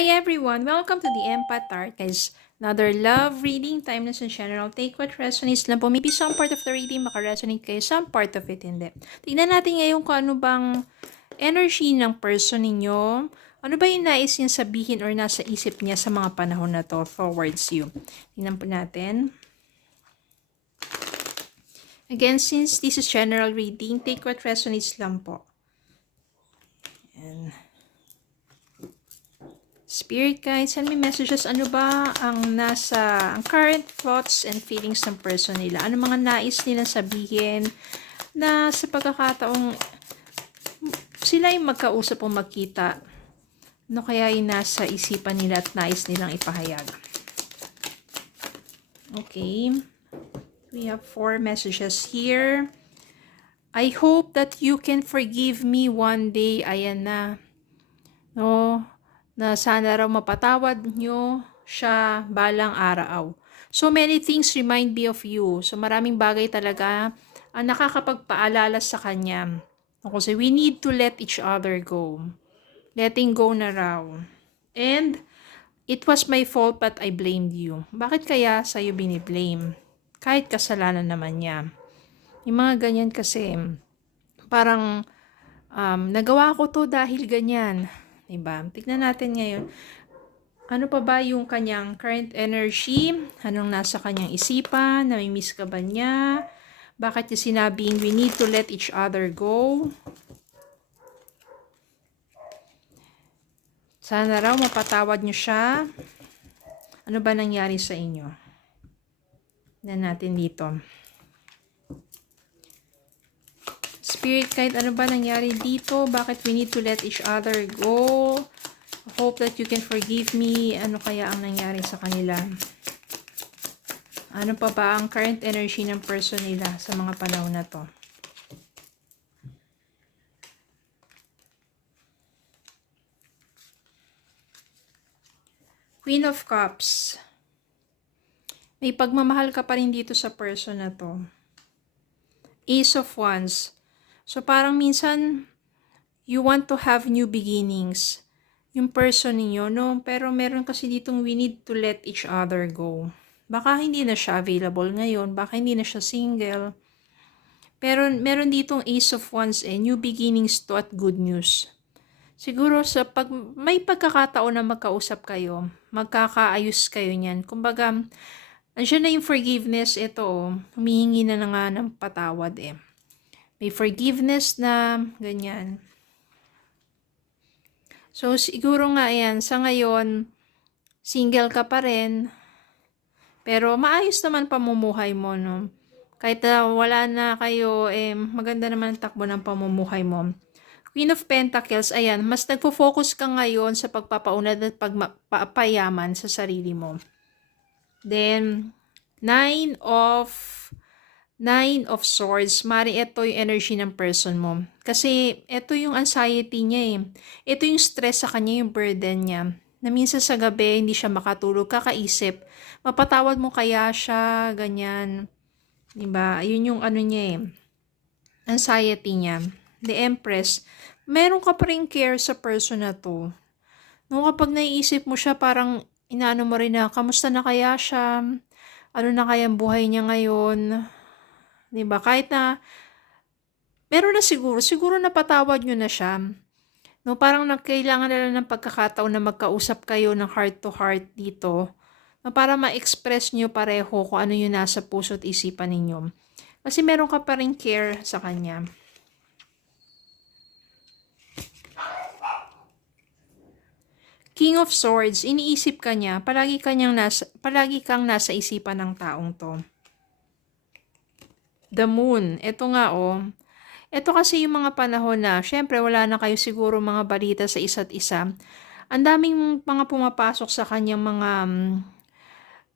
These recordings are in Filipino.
Hi everyone! Welcome to the Empath Art. Guys, another love reading, timeless and general. Take what resonates lang po. Maybe some part of the reading makaresonate kayo, some part of it hindi. Tingnan natin ngayon kung ano bang energy ng person ninyo. Ano ba yung nais niya sabihin or nasa isip niya sa mga panahon na to towards you. Tingnan po natin. Again, since this is general reading, take what resonates lang po. And Spirit guides, send me messages. Ano ba ang current thoughts and feelings ng person nila? Ano mga nais nilang sabihin na sa pagkakataong sila yung magkausap o magkita? Ano kaya yung nasa isipan nila at nais nilang ipahayag? Okay. We have 4 messages here. I hope that you can forgive me one day. Ayan na. No? Na sana raw mapatawad nyo siya balang araw. So many things remind me of you. So maraming bagay talaga ang nakakapagpaalala sa kanya. Kasi we need to let each other go. Letting go na raw. And it was my fault but I blamed you. Bakit kaya sa'yo biniblame? Kahit kasalanan naman niya. Yung mga ganyan kasi, parang nagawa ko to dahil ganyan. Diba? Tignan natin ngayon. Ano pa ba yung kanyang current energy? Anong nasa kanyang isipan? Namimiss ka ba niya? Bakit niya sinabing we need to let each other go? Sana raw mapatawad niyo siya. Ano ba nangyari sa inyo? Tignan natin dito. Spirit guide, ano ba nangyari dito? Bakit we need to let each other go? Hope that you can forgive me. Ano kaya ang nangyari sa kanila? Ano pa ba ang current energy ng person nila sa mga panahon na to? Queen of Cups. May pagmamahal ka pa rin dito sa person na to. Ace of Wands. So parang minsan, you want to have new beginnings. Yung person niyo, no? Pero meron kasi ditong we need to let each other go. Baka hindi na siya available ngayon. Baka hindi na siya single. Pero meron ditong Ace of Wands new beginnings to at good news. Siguro sa may pagkakataon na magkausap kayo, magkakaayos kayo niyan. Kumbaga, andyan na yung forgiveness, ito, humihingi na nga ng patawad May forgiveness na, ganyan. So, siguro nga yan, sa ngayon, single ka pa rin, pero maayos naman pamumuhay mo, no? Kahit wala na kayo, maganda naman ang takbo ng pamumuhay mo. Queen of Pentacles, ayan, mas nagfo-focus ka ngayon sa pagpapaunlad at pagpapayaman sa sarili mo. Then, Nine of Swords, mari ito yung energy ng person mo. Kasi ito yung anxiety niya Ito yung stress sa kanya, yung burden niya. Na minsan sa gabi, hindi siya makatulog, kakaisip. Mapatawad mo kaya siya, ganyan. Diba? Ayun yung ano niya anxiety niya. The Empress, meron ka pa rin care sa person na to. No, kapag naiisip mo siya, parang inaano mo rin na, kamusta na kaya siya? Ano na kaya ang buhay niya ngayon? Diba? Kahit na, meron na siguro napatawad nyo na siya. No, parang kailangan na lang ng pagkakataon na magkausap kayo ng heart to heart dito. No, para ma-express nyo pareho kung ano yung nasa puso at isipan ninyo. Kasi meron ka pa rin care sa kanya. King of Swords, iniisip ka niya, palagi kang nasa isipan ng taong to. The Moon, ito nga ito kasi yung mga panahon na, syempre wala na kayo siguro mga balita sa isa't isa. Ang daming mga pumapasok sa kanyang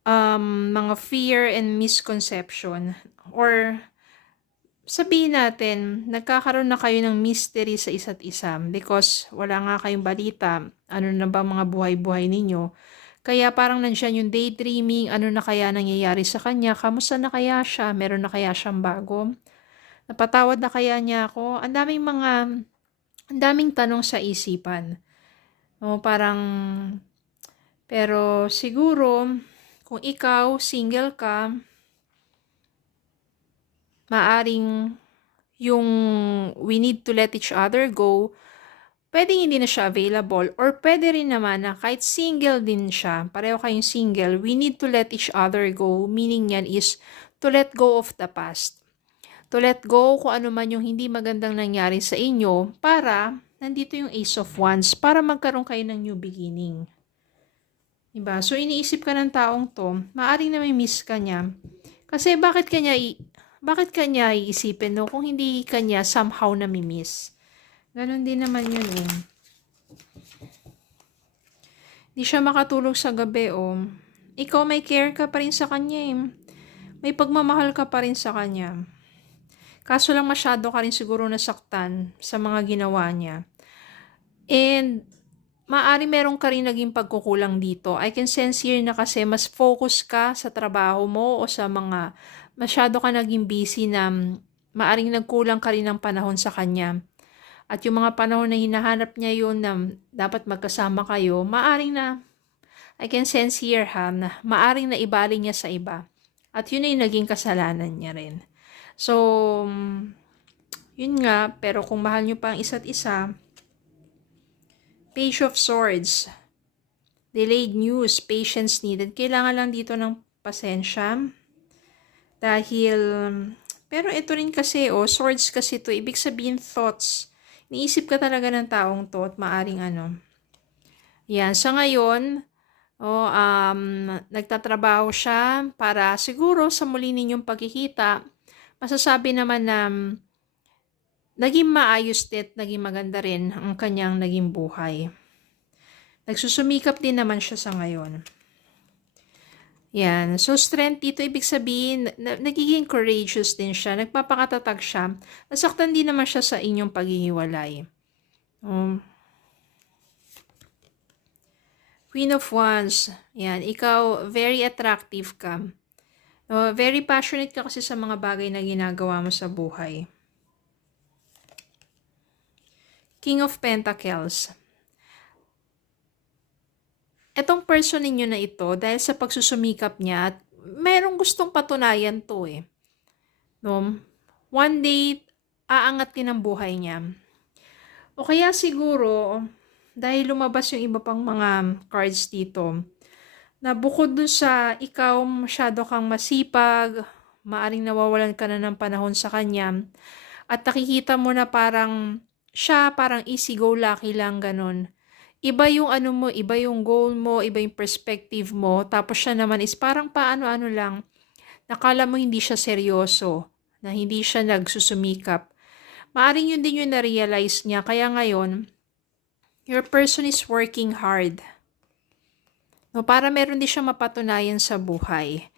mga fear and misconception. Or sabihin natin, nagkakaroon na kayo ng mystery sa isa't isa because wala nga kayong balita. Ano na ba mga buhay-buhay ninyo? Kaya parang nandiyan yung daydreaming, ano na kaya nangyayari sa kanya, kamusta na kaya siya, meron na kaya siyang bago, napatawad na kaya niya ako, ang daming tanong sa isipan. O, parang Pero siguro, kung ikaw, single ka, maaring yung we need to let each other go, pwedeng hindi na siya available. Or pwede rin naman na kahit single din siya, pareho kayong single, we need to let each other go. Meaning yan is to let go of the past. To let go kung ano man yung hindi magandang nangyari sa inyo para nandito yung Ace of Wands para magkaroon kayo ng new beginning. Diba? So, iniisip ka ng taong to, maaring na may miss ka niya. Kasi bakit kanya iisipin, no? Kung hindi kanya somehow nami-miss. Ganon din naman yun, eh. Hindi siya makatulog sa gabi, oh. Ikaw may care ka pa rin sa kanya, eh. May pagmamahal ka pa rin sa kanya. Kaso lang masyado ka rin siguro nasaktan sa mga ginawa niya. And maaari meron ka rin naging pagkukulang dito. I can sense here na kasi mas focus ka sa trabaho mo o sa mga masyado ka naging busy na maaring nagkulang ka rin ng panahon sa kanya. At yung mga panahon na hinahanap niya yun na dapat magkasama kayo, maaring na, I can sense here na maaring na ibali niya sa iba. At yun ay naging kasalanan niya rin. So, yun nga, pero kung mahal niyo pa ang isa't isa, Page of Swords, delayed news, patience needed. Kailangan lang dito ng pasensya. Dahil, pero ito rin kasi, swords kasi to, ibig sabihin thoughts. Iniisip ka talaga ng taong to at maaring ano. Yan, sa ngayon, nagtatrabaho siya para siguro sa muli ninyong pagkikita, masasabi naman na naging maayos din at naging maganda rin ang kanyang naging buhay. Nagsusumikap din naman siya sa ngayon. Yan. So, strength dito, ibig sabihin, nagiging courageous din siya. Nagpapakatatag siya. Nasaktan din naman siya sa inyong paghihiwalay. Queen of Wands. Yan. Ikaw, very attractive ka. Very passionate ka kasi sa mga bagay na ginagawa mo sa buhay. King of Pentacles. Etong person ninyo na ito, dahil sa pagsusumikap niya, at merong gustong patunayan to eh. No? One day, aangat din ang buhay niya. O kaya siguro, dahil lumabas yung iba pang mga cards dito, na bukod dun sa ikaw masyado kang masipag, maaring nawawalan ka na ng panahon sa kanya, at nakikita mo na parang siya parang easy-go-lucky lang ganun. Iba yung ano mo, iba yung goal mo, iba yung perspective mo, tapos siya naman is parang paano-ano lang, nakala mo hindi siya seryoso, na hindi siya nagsusumikap. Maaring yun din yung na-realize niya, kaya ngayon, your person is working hard. No, para meron din siya mapatunayan sa buhay.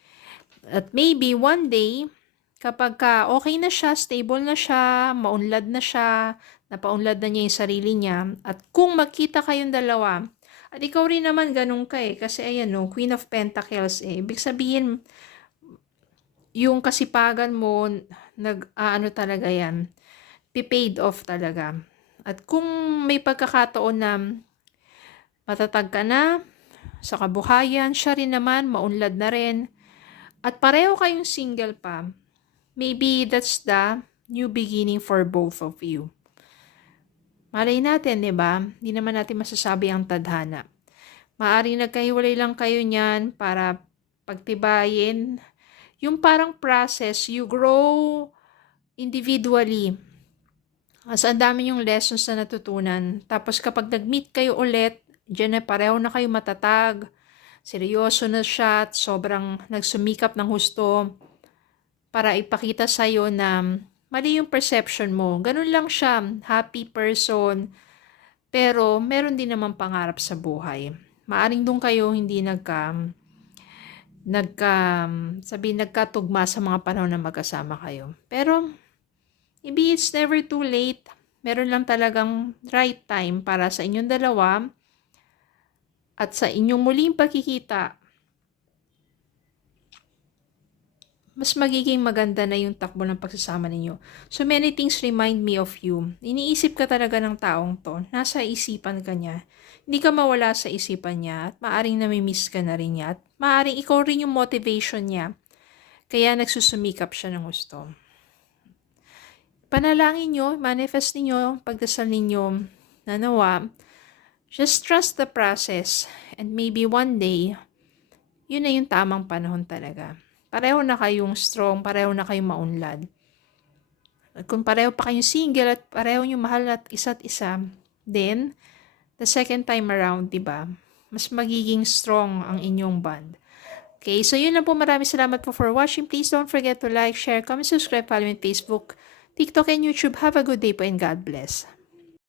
At maybe one day, kapag okay na siya, stable na siya, maunlad na siya, napaunlad na niya yung sarili niya, at kung magkita kayong dalawa, at ikaw rin naman ganun ka eh, kasi ayan no, Queen of Pentacles eh, ibig sabihin, yung kasipagan mo, ano talaga yan, paid off talaga. At kung may pagkakataon na matatag ka na sa kabuhayan, siya rin naman, maunlad na rin, at pareho kayong single pa, maybe that's the new beginning for both of you. Malay natin, di ba? Hindi naman natin masasabi ang tadhana. Maaring nagkahiwalay lang kayo niyan para pagtibayin. Yung parang process, you grow individually. As ang dami yung lessons na natutunan. Tapos kapag nag-meet kayo ulit, dyan na pareho na kayo matatag, seryoso na siya, at sobrang nagsumikap ng husto para ipakita sa'yo na mali yung perception mo. Ganun lang siya, happy person, pero meron din naman pangarap sa buhay. Maaring doon kayo hindi nagkatugma sa mga panahon na magkasama kayo. Pero, maybe it's never too late. Meron lang talagang right time para sa inyong dalawa at sa inyong muling pagkikita. Mas magiging maganda na yung takbo ng pagsasama ninyo. So many things remind me of you. Iniisip ka talaga ng taong to. Nasa isipan ka niya. hindi ka mawala sa isipan niya at maaring namimiss ka na rin niya at maaring ikaw rin yung motivation niya. Kaya nagsusumikap siya ng gusto. Panalangin nyo, manifest ninyo, pagdasal ninyo na nawa, just trust the process and maybe one day, yun na yung tamang panahon talaga. Pareho na kayong strong, pareho na kayong maunlad. At kung pareho pa kayong single at pareho nyo mahal at isa't isa, then, the second time around, diba, mas magiging strong ang inyong bond. Okay, so yun lang po. Maraming salamat po for watching. Please don't forget to like, share, comment, subscribe, follow me on Facebook, TikTok, and YouTube. Have a good day po and God bless.